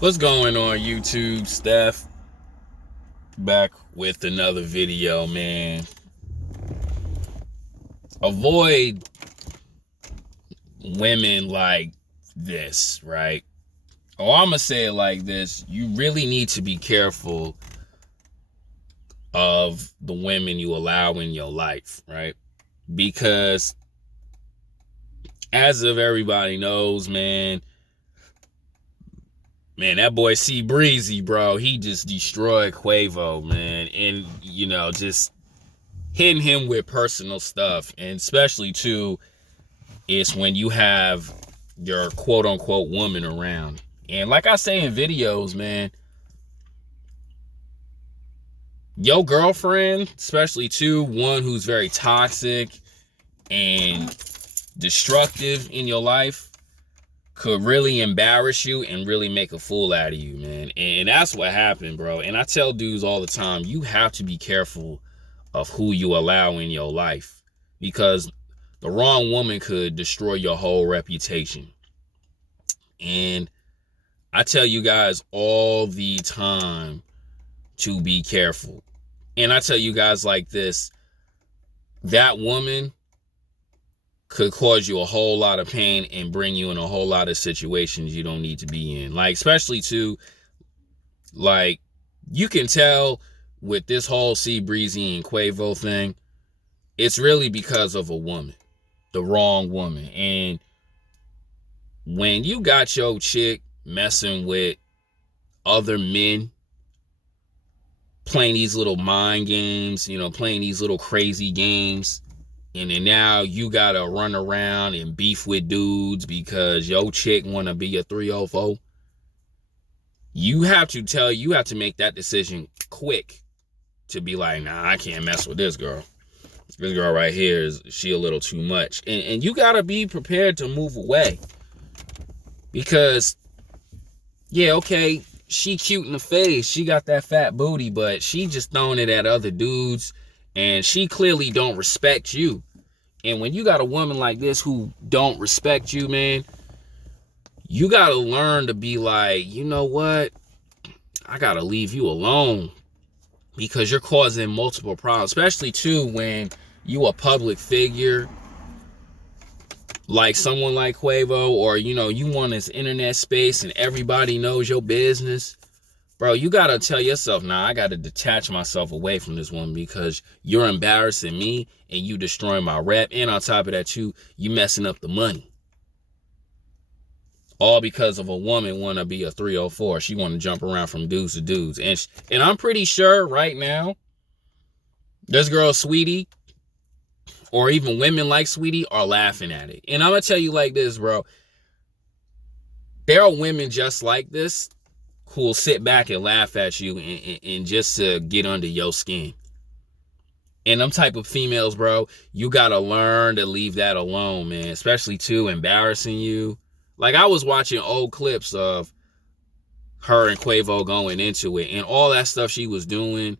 What's going on, YouTube? Steph back with another video, man. Avoid women like this, right? Or I'm gonna say it like this: you really need to be careful of the women you allow in your life, right? Because as of everybody knows, man, that boy C Breezy, bro, he just destroyed Quavo, man, and just hitting him with personal stuff, and especially too, is when you have your quote unquote woman around. And like I say in videos, man, your girlfriend, especially too, one who's very toxic and destructive in your life, could really embarrass you and really make a fool out of you, man. And that's what happened, bro. And I tell dudes all the time, you have to be careful of who you allow in your life, because the wrong woman could destroy your whole reputation. And I tell you guys all the time to be careful. And I tell you guys like this: that woman could cause you a whole lot of pain and bring you in a whole lot of situations you don't need to be in. Like, especially too, like, you can tell with this whole C Breezy and Quavo thing, it's really because of a woman, the wrong woman. And when you got your chick messing with other men, playing these little mind games, playing these little crazy games, and then now you gotta run around and beef with dudes because your chick wanna be a 304, you have to make that decision quick to be like, nah, I can't mess with this girl. This girl right here, she a little too much. And you gotta be prepared to move away. Because, yeah, okay, she cute in the face, she got that fat booty, but she just throwing it at other dudes, and she clearly don't respect you. And when you got a woman like this who don't respect you, man, you gotta learn to be like, you know what? I gotta leave you alone, because you're causing multiple problems, especially too when you a public figure, like someone like Quavo, or you want this internet space and everybody knows your business. Bro, you gotta tell yourself, nah, I gotta detach myself away from this woman, because you're embarrassing me and you destroying my rep, and on top of that, you messing up the money. All because of a woman wanna be a 304. She wanna jump around from dudes to dudes. And I'm pretty sure right now, this girl Sweetie, or even women like Sweetie, are laughing at it. And I'm gonna tell you like this, bro. There are women just like this who will sit back and laugh at you and just to get under your skin. And them type of females, bro, you gotta learn to leave that alone, man. Especially too, embarrassing you. Like, I was watching old clips of her and Quavo going into it, and all that stuff she was doing,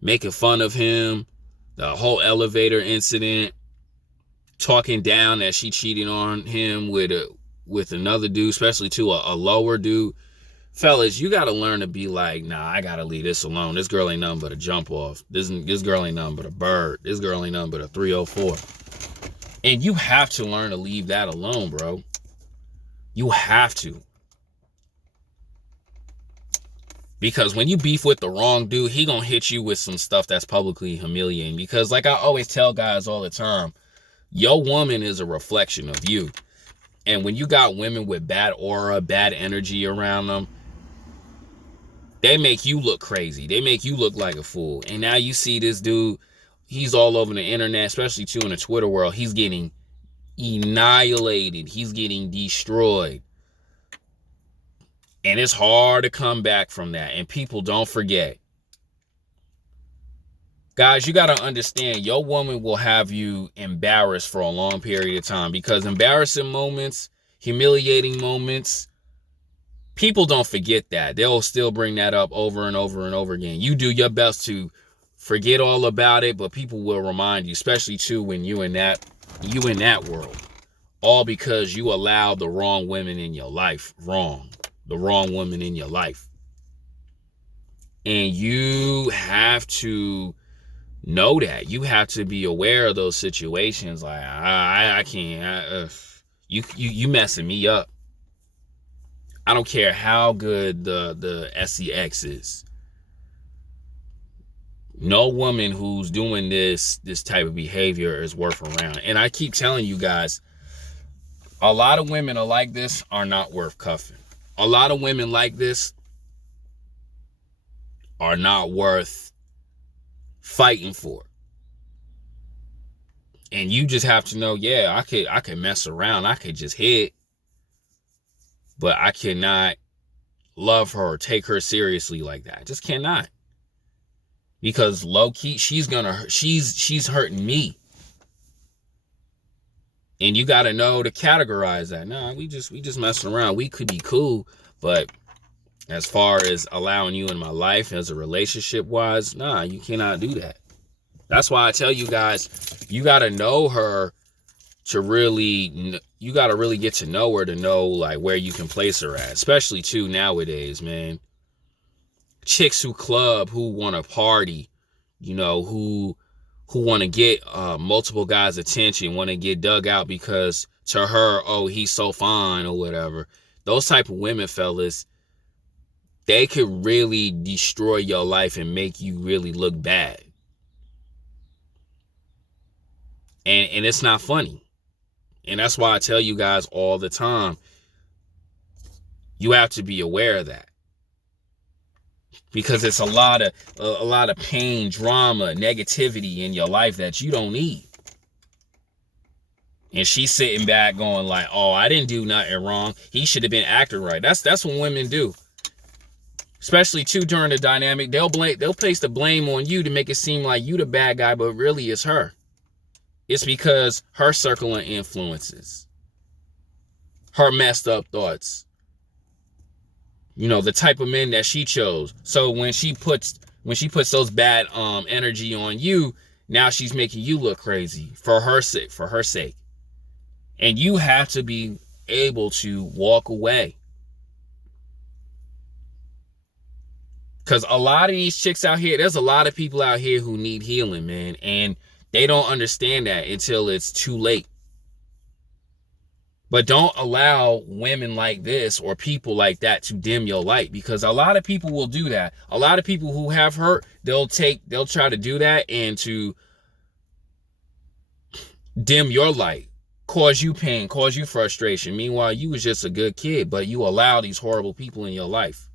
making fun of him, the whole elevator incident, talking down that she cheated on him with another dude, especially to a lower dude. Fellas, you gotta learn to be like, nah, I gotta leave this alone. This girl ain't nothing but a jump off. This girl ain't nothing but a bird. This girl ain't nothing but a 304. And you have to learn to leave that alone, bro. You have to. Because when you beef with the wrong dude, he gonna hit you with some stuff that's publicly humiliating. Because like I always tell guys all the time, your woman is a reflection of you. And when you got women with bad aura, bad energy around them, they make you look crazy. They make you look like a fool. And now you see this dude, he's all over the internet, especially too in the Twitter world. He's getting annihilated. He's getting destroyed. And it's hard to come back from that. And people don't forget. Guys, you got to understand, your woman will have you embarrassed for a long period of time, because embarrassing moments, humiliating moments, people don't forget that. They'll still bring that up over and over and over again. You do your best to forget all about it, but people will remind you, especially too when you in that world. All because you allowed the wrong women in your life. Wrong. the wrong woman in your life. And you have to know that. You have to be aware of those situations. Like, I can't. You messing me up. I don't care how good the sex is. No woman who's doing this type of behavior is worth around. And I keep telling you guys, a lot of women are like this are not worth cuffing. A lot of women like this are not worth fighting for. And you just have to know, yeah, I could mess around. I could just hit. But I cannot love her or take her seriously like that. I just cannot. Because low key, she's hurting me. And you gotta know to categorize that. Nah, we just messing around. We could be cool, but as far as allowing you in my life as a relationship wise, nah, you cannot do that. That's why I tell you guys, you gotta know her to really, you gotta really get to know her to know like where you can place her at. Especially too nowadays, man. Chicks who club, who want to party, you know, who want to get multiple guys' attention, want to get dug out because to her, oh, he's so fine or whatever. Those type of women, fellas, they could really destroy your life and make you really look bad. And it's not funny. And that's why I tell you guys all the time, you have to be aware of that. Because it's a lot of pain, drama, negativity in your life that you don't need. And she's sitting back going like, oh, I didn't do nothing wrong. He should have been acting right. That's what women do. Especially too during the dynamic, they'll place the blame on you to make it seem like you the bad guy, but really it's her. It's because her circle of influences, her messed up thoughts, you know, the type of men that she chose. So when she puts those bad energy on you, now she's making you look crazy for her sake. And you have to be able to walk away. Because a lot of these chicks out here, there's a lot of people out here who need healing, man. And they don't understand that until it's too late. But don't allow women like this or people like that to dim your light, because a lot of people will do that. A lot of people who have hurt, they'll try to do that and to dim your light, cause you pain, cause you frustration. Meanwhile, you was just a good kid, but you allow these horrible people in your life.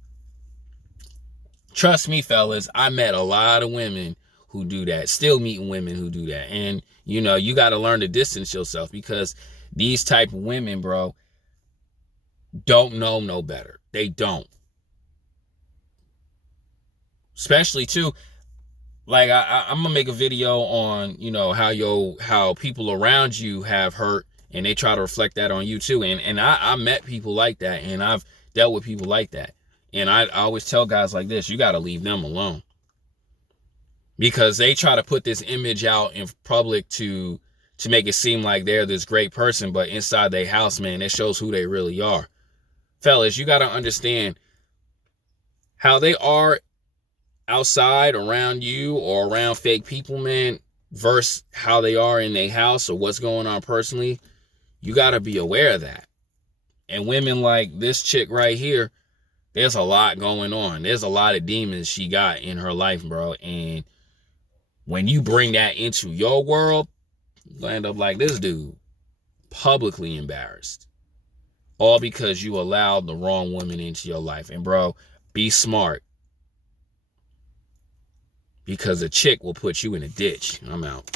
Trust me, fellas, I met a lot of women who do that, still meeting women who do that. And, you know, you got to learn to distance yourself, because these type of women, bro, don't know no better. They don't. Especially too, like I'm gonna make a video on, you know, how people around you have hurt and they try to reflect that on you too. And I met people like that, and I've dealt with people like that. And I always tell guys like this, you got to leave them alone. Because they try to put this image out in public to make it seem like they're this great person, but inside their house, man, it shows who they really are. Fellas, you got to understand how they are outside around you or around fake people, man, versus how they are in their house or what's going on personally. You got to be aware of that. And women like this chick right here, there's a lot going on. There's a lot of demons she got in her life, bro. And when you bring that into your world, you end up like this dude, publicly embarrassed. All because you allowed the wrong woman into your life. And bro, be smart. Because a chick will put you in a ditch. I'm out.